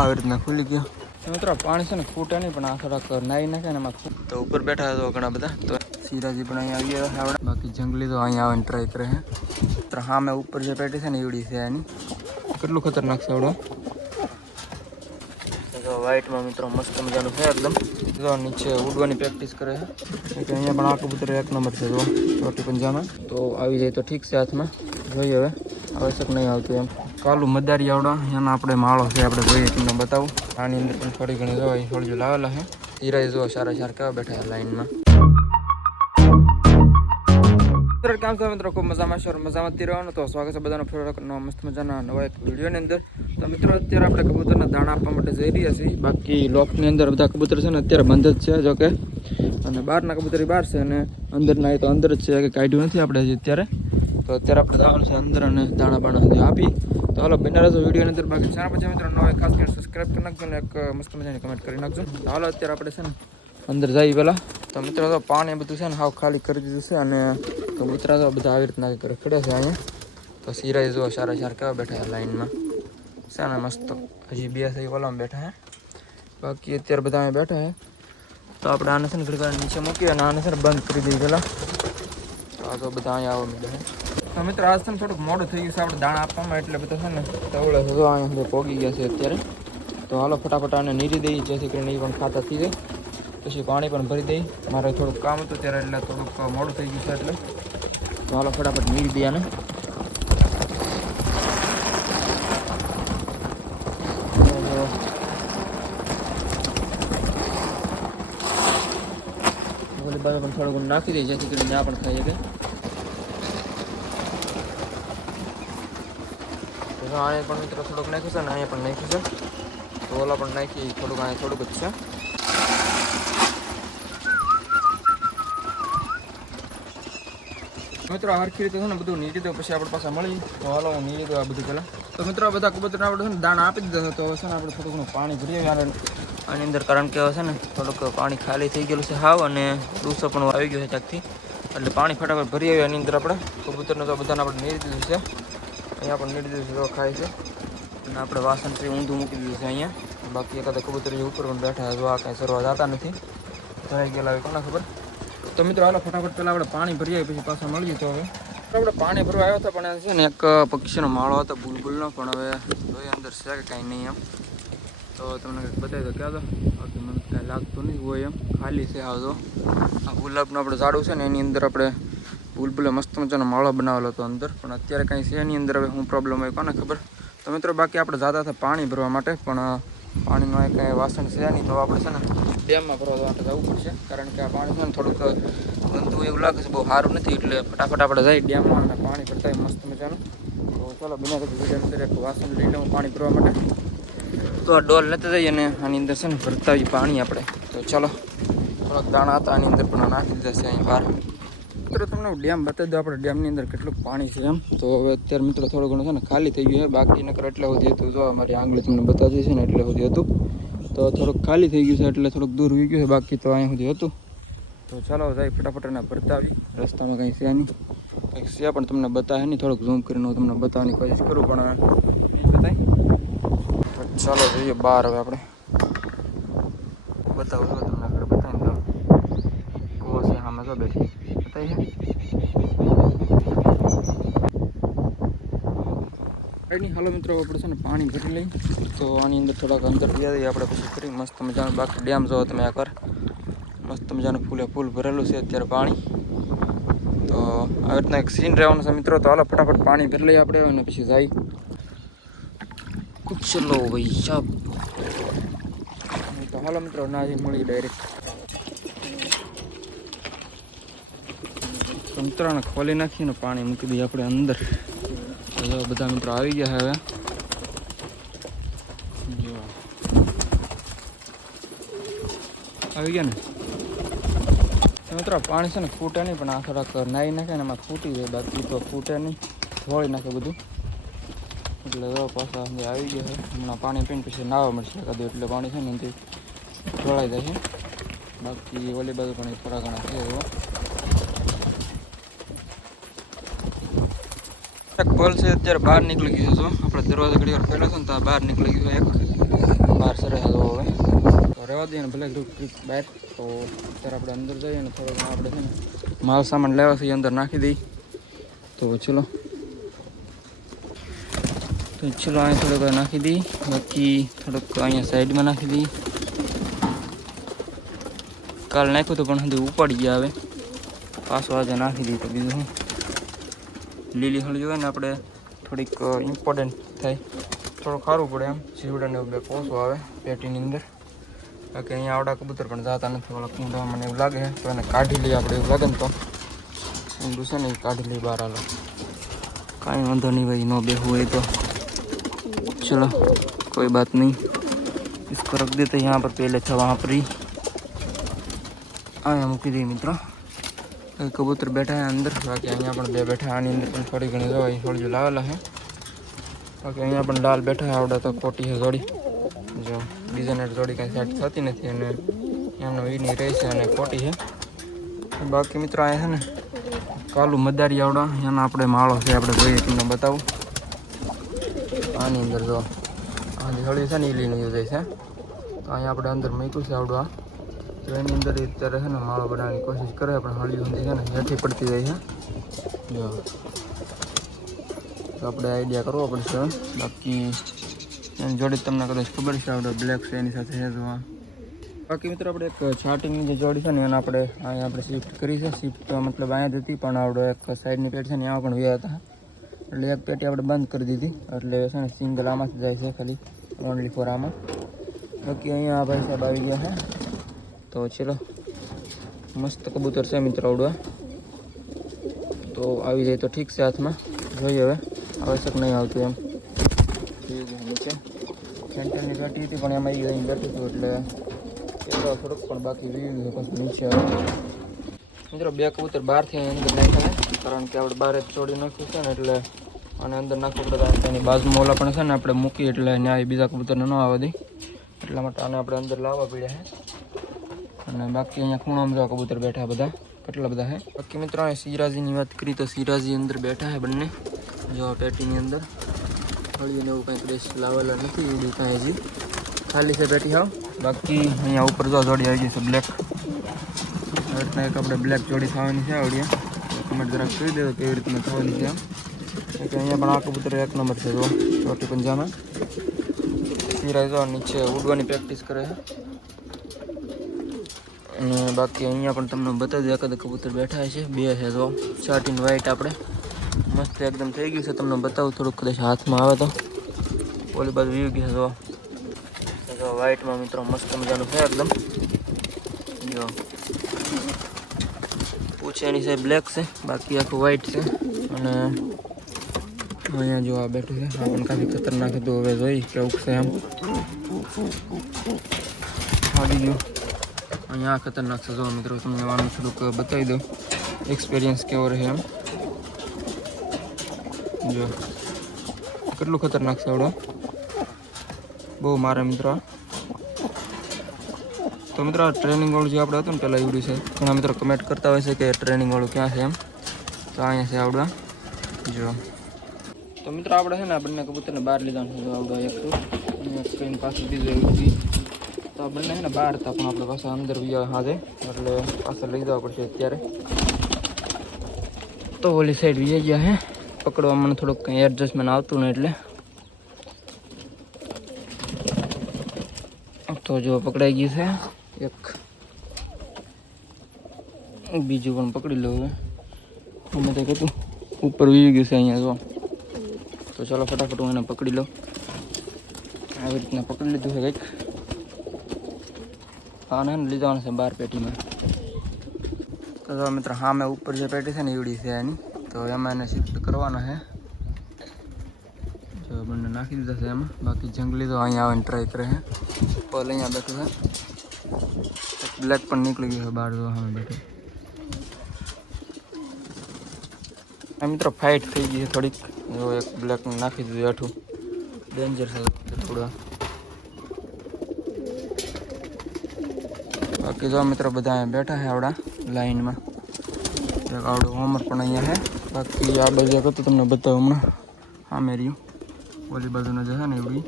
આવી રીતના ખુલી ગયો મિત્રો. પાણી છે ને ફૂટે નહીં, પણ આ થોડાક નાઈ નાખે ને એમાં તો ઉપર બેઠા તો ઘણા બધા. તો સિરાજી પણ અહીંયા આવી ગયા. બાકી જંગલી તો અહીંયા આવીને ટ્રાય કરે છે. હા, મેં ઉપર જે પેટી છે ને એવડી છે એની. કેટલું ખતરનાક છે આવડો. વ્હાઈટમાં મિત્રો મસ્ત મજાનું છે એકદમ. જો નીચે ઉડવાની પ્રેક્ટિસ કરે છે. અહીંયા પણ આ કબૂતર એક નંબર છે. જો ચોટી પંજામાં તો આવી જાય તો ઠીક છે. હાથમાં જોઈએ હવે આવશ્યક નહીં આવતું એમ. કાલું મદારી આવડો એના આપણે માળો છે, આપણે જોઈએ તમને બતાવું. આની અંદર પણ થોડી ઘણી જોવા થોડી લાવેલા છે. હીરા જો સારા સારા કેવા બેઠા લાઈનમાં. કેમ છો મિત્રો? ખૂબ મજામાં છે, મજામાંથી રહેવાનું. તો સ્વાગત છે બધાનો ફેરવાનો મસ્ત મજાના નવા એક વિડીયોની અંદર. તો મિત્રો અત્યારે આપણે કબૂતરના દાણા આપવા માટે જઈ રહ્યા છીએ. બાકી લોકની અંદર બધા કબૂતર છે ને અત્યારે બંધ જ છે જોકે, અને બહારના કબૂતરી બહાર છે અને અંદરના એ તો અંદર જ છે કે કાઢ્યું નથી આપણે હજી અત્યારે. તો અત્યારે આપણે જવાનું છે અંદર અને દાણા બાણા આપી. તો હાલો બના રહેજો વિડીયોની અંદર. બાકી ચાર પછી મિત્રો નવા ખાસ કરીને સબસ્ક્રાઈબ કરી નાખજો ને એક મસ્ત મજાની કમેન્ટ કરી નાખજો. હાલો અત્યારે આપણે છે ને અંદર જઈએ પહેલાં. તો મિત્રો તો પાણી બધું છે ને હાવ ખાલી કરી દીધું છે, અને કબૂતરા તો બધા આવી રીતના કરે ખડે છે અહીંયા. તો સિરાય જો સારા સારા કેવા બેઠા લાઈનમાં છે ને મસ્ત. હજી બે થઈ ઓલામાં બેઠા હે. બાકી અત્યારે બધા અહીંયા બેઠા હે. તો આપણે આને છે ને ઘડી નીચે મૂકીએ અને આને છે ને બંધ કરી દઈએ પહેલાં. તો આ તો બધા અહીંયા આવવા માંડે છે. તો મિત્રો આજ છે ને થોડુંક મોડું થઈ ગયું છે આપણે દાણા આપવામાં, એટલે બધા છે ને તવળે જો અહીંયા પોગી ગયા છે અત્યારે. તો હાલો ફટાફટ આને નીરી દઈએ જેથી કરીને એ પણ ખાતા થઈ જાય. પછી પાણી પણ ભરી દઈ. મારે થોડુંક કામ હતું ત્યારે એટલે થોડુંક મોડું થઈ ગયું છે એટલે. તો હાલો ફટાફટ નીરી દઈએ આને. ઓલી બાજુ પણ થોડુંક નાખી દઈએ જેથી કરીને ત્યાં પણ ખાઈ શકે. તો અહીંયા પણ મિત્રો થોડુંક નાખ્યું છે ને અહીંયા પણ નાખ્યું છે. તો ઓલા પણ નાખી થોડુંક અહીંયા થોડુંક જ છે. મિત્રો હરખી રીતે છે ને બધું નીરી દો પછી આપણે પાછા મળી. તો હાલો હું નીરી દઉં આ બધું પહેલાં. તો મિત્રો બધા કબૂતરને આપણે છે ને દાણા આપી દીધા. તો છે ને આપણે થોડું ઘણું પાણી ભરીએ આની અંદર, કારણ કે છે ને થોડુંક પાણી ખાલી થઈ ગયેલું છે હાવ, અને ડૂસો પણ આવી ગયો છે ત્યાંથી. એટલે પાણી ફટાફટ ભરી આવ્યું આની અંદર આપણે. કબૂતરને તો બધાને આપણે નીરી દીધું છે. અહીંયા પણ નીરી દીધું છે તો ખાય છે. અને આપણે વાસણથી ઊંધું મૂકી દીધું છે અહીંયા. બાકી એકાદા કબૂતર જે ઉપર પણ બેઠા જો આ કાંઈ સરવા જતા નથી. ધરાઈ ગયેલા હોય કોને ખબર. તો મિત્રો હાલો ફટાફટ પહેલાં આપણે પાણી ભરી આવીએ પછી પાછા મળીએ. તો હવે આપણે પાણી ભરવા આવ્યો હતો, પણ છે ને એક પક્ષીનો માળો હતો બુલબુલનો, પણ હવે જોઈએ અંદર છે કે કાંઈ નહીં એમ. તો તમને કંઈક બતાવી દો ક્યાં તો. બાકી મને કાંઈ લાગતું નહીં હોય એમ, ખાલી છે આવતો. આ ગુલાબનું આપણે ઝાડું છે ને એની અંદર આપણે બુલબુલે મસ્ત મજાનો માળો બનાવેલો હતો અંદર, પણ અત્યારે કાંઈ છે એની અંદર હવે શું પ્રોબ્લેમ હોય કોને ખબર. તો મિત્રો બાકી આપણે જતા હતા પાણી ભરવા માટે, પણ પાણીમાં કાંઈ વાસણ છે નહીં. તો આપણે છે ને ડેમમાં ભરવા માટે જવું પડશે, કારણ કે આ પાણી છે ને થોડુંક ગંદુ એવું લાગે છે, બહુ સારું નથી. એટલે ફટાફટ આપણે જઈ ડેમમાં અને પાણી ભરતા મસ્ત મજાનું. તો ચાલો બના વિડીયોની અંદર એક વાસણ લઈ લઉં પાણી ભરવા માટે. તો આ ડોલ લેતા જઈએ અને આની અંદર છે ને ભરતા આવીએ પાણી આપણે. તો ચાલો થોડાક દાણા હતા આની અંદર પણ નાખી દીધા છે અહીં બહાર. મિત્રો તમને ડેમ બતાવી દો આપણે ડેમની અંદર કેટલું પાણી છે એમ. તો હવે અત્યારે મિત્રો થોડું ઘણું છે ને ખાલી થઈ ગયું છે. બાકી નકર એટલે સુધી હતું. જો અમારી આંગળી તમને બતાવી છે ને એટલે સુધી હતું. તો થોડુંક ખાલી થઈ ગયું છે એટલે થોડુંક દૂર વી ગયું છે. બાકી તો અહીં સુધી હતું. તો ચાલો જાય ફટાફટ એને ભરતા આવી. રસ્તામાં કંઈ છે નહીં, કંઈક છે પણ તમને બતાવે નહીં. થોડુંક ઝૂમ કરીને હું તમને બતાવવાની કોશિશ કરું પણ નહીં બતાય. તો ચાલો જોઈએ બહાર હવે આપણે બતાવું છું તમને. આપણે બતાવીને તો કૂવો છે આમાં જો બેઠી બતાવી છે. નહીં હાલો મિત્રો આપણે છે ને પાણી ભરી લઈ. તો આની અંદર થોડાક અંદર દઈએ આપણે પછી કરી મસ્ત મજાનું. બાકી ડેમ જોવો તમે આ કર મસ્ત મજાનું ફૂલે ફૂલ ભરેલું છે અત્યારે પાણી. તો આવી રીતના એક સીન રહેવાનું છે મિત્રો. તો હાલો ફટાફટ પાણી ભરી લઈએ આપણે અને પછી જાય. ચલો ભાઈ સાહેબ. તો હાલો મિત્રો ના જ મળી ડાયરેક્ટ. સંતરાને ખોલી નાખીને પાણી મૂકી દઈએ આપણે અંદર. તો બધા મિત્રો આવી ગયા હવે. જો આવી ગયા ને મિત્રો. પાણી છે ને ફૂટે નહીં, પણ આ થોડાક નાહી નાખે ને એમાં ફૂટી જાય. બાકી તો ફૂટે નહીં, ધોળી નાખે બધું. એટલે પાછા આવી ગયા છે. હમણાં પાણી પીને પછી નાહવા મળશે એકાદું. એટલે પાણી છે ને એનાથી ધોળાઈ જાય છે. બાકી ઓલી બાજુ પણ થોડા ઘણા છે. એક પલ છે અત્યારે બહાર નીકળી ગયું છે. આપણે દરવાજા ઘડી વાર પહેલા છે ને તો બહાર નીકળી ગયું એક. કરે તો હવે તો રહેવા દઈએ ને ભલે ટ્રીપ બહાર. તો અત્યારે આપણે અંદર જઈએ ને થોડો ઘણો આપણે છે ને માલ સામાન લેવા છે અંદર નાખી દઈ. તો ચલો અહીંયા થોડોક નાખી દઈ, બાકી થોડુંક અહીંયા સાઈડમાં નાખી દઈ. કાલ નાખ્યું તો પણ હજી ઉપાડી ગયા. હવે પાછો આજે નાખી દઈએ તો બીજું શું, લીલી હળદી હોય ને આપણે થોડીક ઇમ્પોર્ટન્ટ થાય, થોડું સારું પડે એમ. જીવડાને બે કોસો આવે પેટીની અંદર. બાકી અહીંયા આવડા કબૂતર પણ જતા નથી, ઓલા કુંડા મને એવું લાગે તો એને કાઢી લઈએ આપણે. એવું લાગે ને તો ઊંડું છે ને એ કાઢી લઈએ બહાર. હાલો કાંઈ વાંધો નહીં ભાઈ, ન બેહવું હોય તો चलो कोई बात नहीं, इसको रख देते यहाँ पर। पहले था वहाँ पर ही आया मूकी दी मित्रों। कबूतर बैठा है अंदर, बाकी अँ पर बे बैठा आनी अंदर पण थोड़ी घनी दवाई थोड़ी जो लावेला है। बाकी अँ पर लाल बैठा है, आवड़ा तो खोटी है जोड़ी, जो बीजा ने जोड़ी कहीं सेट थती नहीं अने एमनो ई नहीं रही है खोटी है। बाकी मित्रों आए है ने कालू मदारी आवड़ा एना आपणे माळो छे, आपणे जोईए तमने बतावुं। आनी अंदर जो आज हળી છે ને એ લઈને જાય છે, તો અહીંયા આપણે અંદર મૂક્યું છે આવડું આ, તો એની અંદર અત્યારે છે ને માળો બનાવવાની કોશિશ કરે, પણ હળી ઊંધી છે ને હેઠી પડતી જાય છે જો, તો આપણે આઈડિયા કરવો પડશે. બાકી એની જોડી તમને કદાચ ખબર છે, આપણે બ્લેક છે એની સાથે છે જો. બાકી મિત્રો આપણે એક છાટીની જે જોડી છે ને એને આપણે અહીંયા આપણે શિફ્ટ કરી છે. શિફ્ટ મતલબ અહીંયા જ હતી, પણ આવડો એક સાઈડની પેટ છે ને ત્યાં પણ વ્યા હતા, એટલે એક પેટી આપણે બંધ કરી દીધી. એટલે છે ને સિંગલ આમાંથી જાય છે, ખાલી ઓનલી ફોર આમાં. બાકી અહીંયા ભાઈ સાહેબ આવી ગયા છે, તો ચલો મસ્ત કબૂતર છે મિત્રો આવડવા. તો આવી જાય તો ઠીક છે હાથમાં, જોઈએ હવે આવશ્યક નહીં આવતું એમ. નીચે સેન્ટરની પેટી હતી પણ એમાં અહીં બેઠું હતું, એટલે એટલો થોડુંક પણ બાકી વીવી પછી નીચે આવે. મિત્રો બે કબૂતર બહારથી અંદર નાખ્યા, કારણ કે આપણે બહાર જ છોડી નાખ્યું છે ને, એટલે અને અંદર નાખવું પડે. એની બાજુમાં ઓલા પણ છે ને આપણે મૂકી, એટલે ન્યાય બીજા કબૂતરને ન આવવા દઈ, એટલા માટે આને આપણે અંદર લાવવા પડ્યા છે. અને બાકી અહીંયા ખૂણામાં જો કબૂતર બેઠા બધા, કેટલા બધા છે. બાકી મિત્રો અહીંયા સિરાજીની વાત કરી તો સિરાજી અંદર બેઠા છે બંને, જો પેટીની અંદર. હળીને એવું કંઈક દેશ લાવેલા નથી, એવી કાંઈ હજી ખાલી છે પેટી હાવ. બાકી અહીંયા ઉપર જો જોડી આવી ગઈ છે બ્લેક, એટલે એક આપણે બ્લેક જોડી થવાની છે આવડીયા. કમેન્ટ જરાક કરી દે કેવી રીતના થવાની છે. કે અહીંયા પણ આ કબૂતર એક નંબર છે જો, ચોટી પંજામાં. સિરાજ જો નીચે ઉડવાની પ્રેક્ટિસ કરે છે. અને બાકી અહીંયા પણ તમને બતાવી દે, એકાદ કબૂતર બેઠા છે, બે છે જો છાટીને વ્હાઈટ. આપણે મસ્ત એકદમ થઈ ગયું છે, તમને બતાવું થોડુંક, કદાચ હાથમાં આવે તો. ઓલી બાજુ વી ગઈ છે જો વ્હાઈટમાં મિત્રો, મસ્ત મજાનું છે એકદમ જો. પૂછે એની સાહેબ બ્લેક છે, બાકી આખું વ્હાઈટ છે. અને અહીંયા જો આ બેઠું છે, આ પણ કાફી ખતરનાક હતું. હવે જોઈ કેવું છે એમ આવી ગયું. અહીંયા ખતરનાક છે જો મિત્રો, તમને આનું થોડુંક બતાવી દઉં એક્સપિરિયન્સ કેવો રહે એમ. જો કેટલું ખતરનાક છે આવડો, બહુ મારે મિત્રો. તો મિત્રો ટ્રેનિંગ વાળું જે આપણે હતું ને પહેલાં એવડું છે. ઘણા મિત્રો કમેન્ટ કરતા હોય છે કે ટ્રેનિંગ વાળું ક્યાં છે એમ, તો અહીંયા છે આવડવા જો. તો મિત્રો આપણે છે ને આ બંને કબૂતરને બહાર લીધા છે, આવડો એક કંઈ પાછું બીજું એવું બી. તો આ બંને છે ને બહાર હતા, પણ આપણે પાછા અંદર વ્યા હાથે, એટલે પાછળ લઈ જવા પડશે અત્યારે. તો ઓલી સાઈડ વી ગયા હે, પકડવા મને થોડુંક કંઈ એડજસ્ટમેન્ટ આવતું ને, એટલે તો જો પકડાઈ ગયું છે એક, બીજું પણ પકડી લો હવે. અમે તો કીધું ઉપર વી ગયું છે અહીંયા જો. તો ચાલો ફટાફટ હું એને પકડી લઉં. આવી રીતના પકડી લીધું છે કંઈક. આને લીધવાનું છે બહાર પેટીમાં. તો મિત્ર હા મેં ઉપર જે પેટી છે ને એવડી છે એની, તો એમાં એને શિફ્ટ કરવાના છે. જો બંને નાખી દીધા છે એમાં. બાકી જંગલી તો અહીંયા આવીને ટ્રાય કરે છે. પલ અહીંયા બેઠું છે, બ્લેક પણ નીકળી ગયું છે બહાર જો સામે બેઠું. આ મિત્રો ફાઇટ થઈ ગઈ છે થોડીક, જો એક બ્લેક નાખી દીધું હેઠું. ડેન્જર છે થોડા. બાકી જો મિત્રો બધા અહીંયા બેઠા છે આવડા લાઈનમાં. એક આવડું હોમર પણ અહીંયા છે. બાકી આ બાજુ એક હતું તમને બતાવું હમણાં, સામે રહ્યું ઓલી બાજુના જે છે ને એવડી.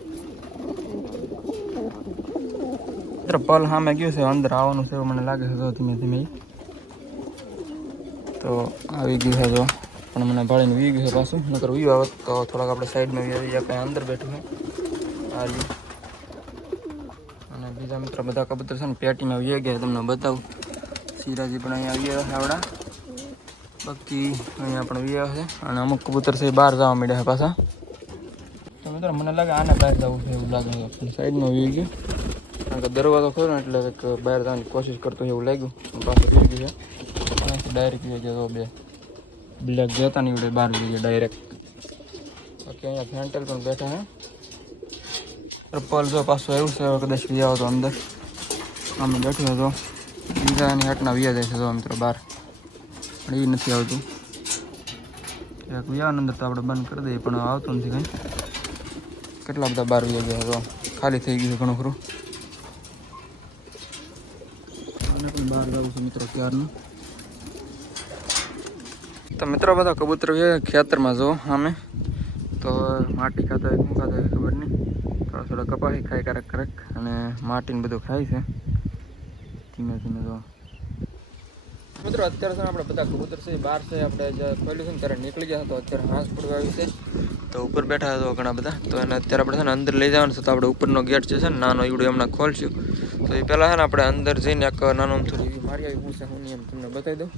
મિત્રો પલ સામે ગયું છે, અંદર આવવાનું છે એવું મને લાગે છે. તો ધીમે ધીમે તો આવી ગયું છે. જો પણ મને ભાળીને વી ગયું છે પાછું. નકર વી આવત તો થોડાક આપણે સાઈડમાં વી આવી જાય. કાંઈ અંદર બેઠું છે આ રહ્યું. અને બીજા મિત્રો બધા કબૂતર છે ને પેટીમાં વી ગયા. તમને બતાવું. સિરાજી પણ અહીંયા આવી ગયા છે આવડા. બાકી અહીંયા પણ વી આવે છે. અને અમુક કબૂતર છે બહાર જવા માંડ્યા છે પાછા. તો મિત્રો મને લાગે આને બહાર જવું છે એવું લાગે છે. પણ સાઈડમાં વી ગયું. કારણ કે દરવાજો ખોલો ને એટલે બહાર જવાની કોશિશ કરતો એવું લાગ્યું. પાછું વી ગયું છે. ડાયરેક્ટ વી ગયો બે બ્લેક જતા નહીં ઉડે બહાર વી ગયા ડાયરેક્ટ. બાકી અહીંયા ફેન્ટેલ પણ બેઠા છે. પલ જો પાછું આવ્યું છે. કદાચ વી આવો તો અંદર આમ બેઠું હતો. બીજા એની હાટના વ્યા જાય છે જો મિત્રો બહાર. પણ એ નથી આવતું. એક વ્યાન અંદર તો આપણે બંધ કરી દઈએ પણ આવતું નથી કંઈ. કેટલા બધા બહાર વ્યા ગયા તો ખાલી થઈ ગયું છે ઘણું ખરું. મને પણ બહાર જવું છે મિત્રો ક્યારનું. તો મિત્રો બધા કબૂતર ખેતરમાં જો સામે. તો માટી ખાતા હોય શું ખાતા હોય ખબર નહીં. થોડા થોડા કપાસી ખાય ક્યારેક ક્યારેક. અને માટીને બધું ખાય છે ધીમે ધીમે. તો મિત્રો અત્યારે છે ને આપણે બધા કબૂતર છે બહાર છે. આપણે જે ખોલ્યું છે ને ત્યારે નીકળી ગયા. તો અત્યારે હાંસ પડવા આવી છે. તો ઉપર બેઠા હતો ઘણા બધા. તો એને અત્યારે આપણે છે ને અંદર લઈ જવાનું છે. તો આપણે ઉપરનો ગેટ જે છે ને નાનો ઈવડો હમણાં ખોલશું. તો એ પહેલાં છે ને આપણે અંદર જઈને એક નાનું થોડી એવી મારી આવી હું છે હું એમ તમને બતાવી દઉં.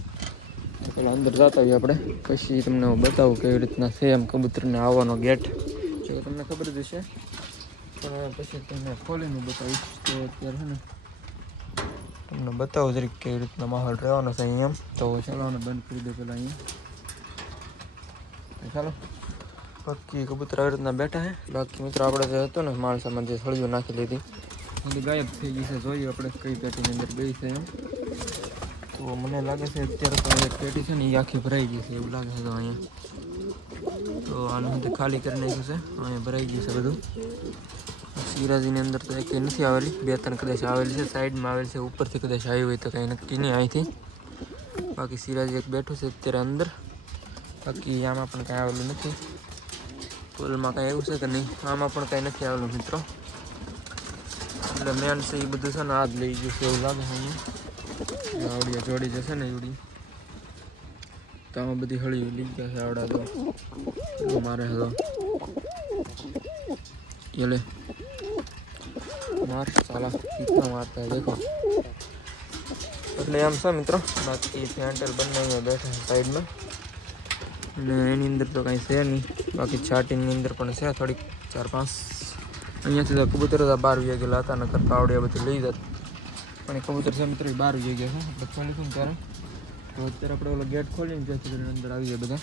પહેલાં અંદર જતા હોઈએ આપણે. પછી તમને હું બતાવું કેવી રીતના છે એમ કબૂતરને આવવાનો ગેટ. જો તમને ખબર જ હશે પણ પછી તમને ખોલીને બતાવીશ. તો અત્યારે છે ને તમને બતાવો જરીક કેવી રીતના માહોલ રહેવાનો છે અહીંયા. તો ચાલો આને બંધ કરી દો પહેલાં અહીંયા. ચાલો બાકી કબૂતર આવી રીતના બેઠા છે. બાકી મિત્રો આપણે જે હતો ને માણસામાં જે સળીઓ નાખી લીધી બધી ગાયબ થઈ ગઈ છે. જોઈએ આપણે કઈ પેટીની અંદર બે છે એમ. તો મને લાગે છે અત્યારે તો એક પેટી છે ને એ આખી ભરાઈ ગઈ છે એવું લાગે છે. તો અહીંયા તો આને સુધી ખાલી કરી નાખ્યું છે. અહીંયા ભરાઈ ગયું છે બધું. સિરાજીની અંદર તો એક નથી આવેલી. બે ત્રણ કદાચ આવેલી છે. સાઈડમાં આવેલી છે. ઉપરથી કદાચ આવી હોય તો કંઈ નક્કી નહીં અહીંથી. બાકી સિરાજી એક બેઠું છે અત્યારે અંદર. બાકી આમાં પણ કાંઈ આવેલું નથી. પોલમાં કાંઈ એવું છે કે નહીં. આમાં પણ કાંઈ નથી આવેલું મિત્રો. એટલે મેન છે એ બધું છે ને આ જ લઈ ગયું છે એવું લાગે છે અહીંયા. આવડિયા જોડી જશે ને એવડી. તો આમાં બધી હળી લઈ ગયા છે આવડા. તો મારે હતો ये मार साला कितना मारता है देखो. એટલે આમ છે મિત્રો. બાકી ફેન્ટેલ બંને અહીંયા બેઠા છે સાઈડમાં. અને એની અંદર તો કાંઈ છે નહીં. બાકી છાટીની અંદર પણ છે થોડીક 4-5. અહીંયાથી તો કબૂતર હતા બહાર વી ગયેલા હતા. નકર પાવડિયા બધું લઈ જતા. પણ એ કબૂતર છે મિત્રો એ બહાર વી ગયા છે. આપણે ખોલીશું ત્યારે. તો અત્યારે આપણે ઓલો ગેટ ખોલીને જેથી કરીને અંદર આવી જાય બધા.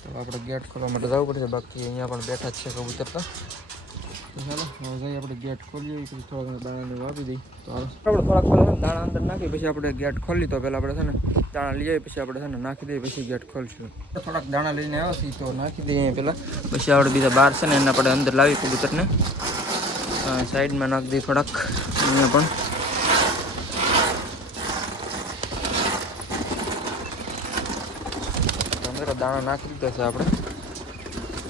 તો આપણે ગેટ ખોલવા માટે જવું પડશે. બાકી અહીંયા પણ બેઠા જ છે કબૂતર. તો ચાલો હવે જઈએ આપણે ગેટ ખોલીએ. પછી થોડા ઘણા દાણાને આપી દઈએ. તો હાલો આપણે થોડાક દાણા અંદર નાખી પછી આપણે ગેટ ખોલી. તો પહેલાં આપણે છે ને દાણા લઈ આવીએ પછી આપણે છે ને નાખી દઈએ. પછી ગેટ ખોલશું. થોડાક દાણા લઈને આવ્યા છીએ તો નાખી દઈએ પહેલાં. પછી આપણે બીજા બહાર છે ને એને આપણે અંદર લાવી કબૂતરને સાઈડમાં નાખી દઈએ થોડાક. અહીંયા પણ દાણા નાખી દીધા છે આપણે.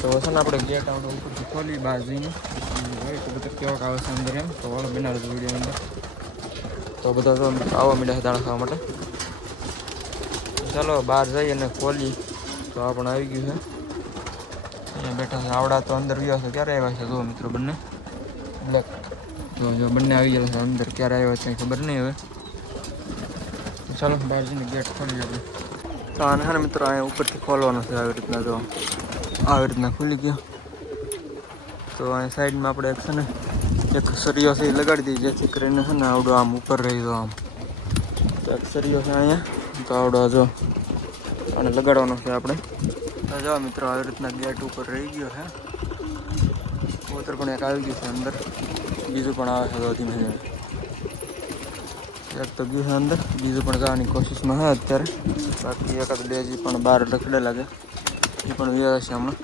તો છે ને આપણે ગેટ આપણે ઉપરથી ખોલી બહાર જઈને કબૂતર કેવાક આવે છે અંદર એમ. તો વાળો બનાવે છે વિડીયો અંદર. તો બધા તો આવવા માંડ્યા છે દાણા ખાવા માટે. ચાલો બહાર જઈએ અને ખોલી. તો આ પણ આવી ગયું છે. અહીંયા બેઠા છે આવડા. તો અંદર ગયા છે. ક્યારે આવ્યા છે જો મિત્રો બંને બ્લેક. જો બંને આવી ગયા છે અંદર. ક્યારે આવ્યા છે ખબર નહીં હવે. ચાલો બહાર જઈને ગેટ ખોલી આપણે. તો આને છે ને મિત્રો અહીંયા ઉપરથી ખોલવાનું છે આવી રીતના. તો આવી રીતના ખુલી ગયો. તો અહીંયા સાઈડમાં આપણે એક છે ને એક સરિયો છે એ લગાડી દઈએ જેથી કરીને છે ને આવડો આમ ઉપર રહી જો આમ. તો એક સરિયો છે અહીંયા. તો આવડો જો આને લગાડવાનો છે આપણે. તો જો મિત્રો આવી રીતના ગેટ ઉપર રહી ગયો છે. કબૂતર પણ એક આવી ગયું છે અંદર. બીજું પણ આવે છે તો ધીમે ધીમે. એક તો ગયું છે અંદર. બીજું પણ જવાની કોશિશમાં છે અત્યારે. બાકી એકાદ બે હજી પણ બહાર રખડેલા છે. એ પણ વ્યા છે હમણાં.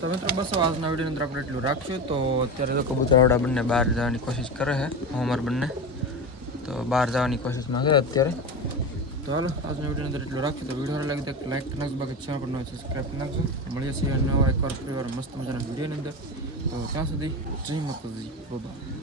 તો મિત્રો બસ આજના વિડીયોની અંદર આપણે એટલું રાખશું. તો અત્યારે તો કબૂતરવાળા બંને બહાર જવાની કોશિશ કરે છે. અમાર બંને તો બહાર જવાની કોશિશમાં છે અત્યારે. તો હાલો આજના વિડીયોની અંદર એટલું રાખશું. તો વિડીયો લાગી તો લાઈક કરી નાખજો. બાકી ચેનલ પર નવો સબસ્ક્રાઈબ કરી નાખજો. મળીએ છીએ નવા એક વાર ફરી વાર મસ્ત મજાના વિડીયોની અંદર. તો ત્યાં સુધી જય માતાજી. બાય.